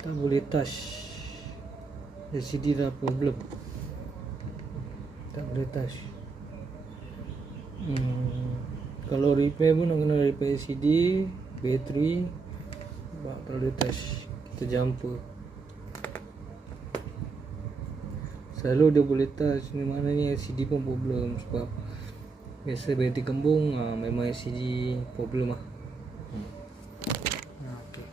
tak boleh touch. LCD dah problem. Tak boleh touch. Hmm, kalau repair pun nak kena repair LCD bateri. Tak boleh touch jumper selalu dia boleh touch ni maknanya LCD pun problem sebab biasa bateri kembung ah, memang LCD problem lah Ah, okay.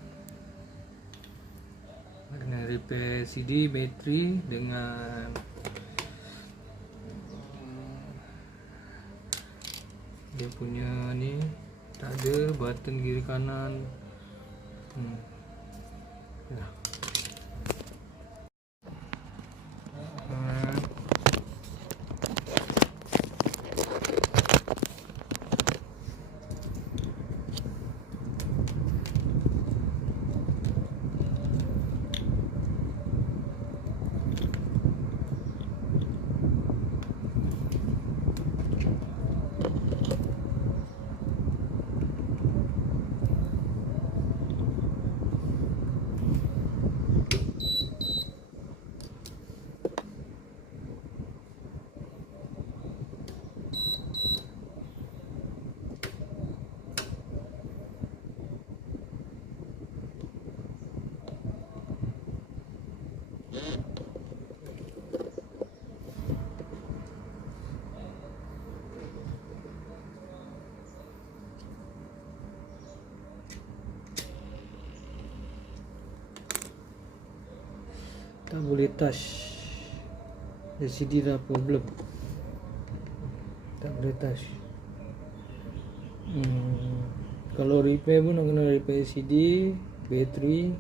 Kena repair CD, bateri dengan dia punya ni tak ada button kiri kanan hmm. Yeah. Tak boleh touch. LCD dah problem. Tak boleh touch. Hmm, kalau repair pun nak kena repair LCD bateri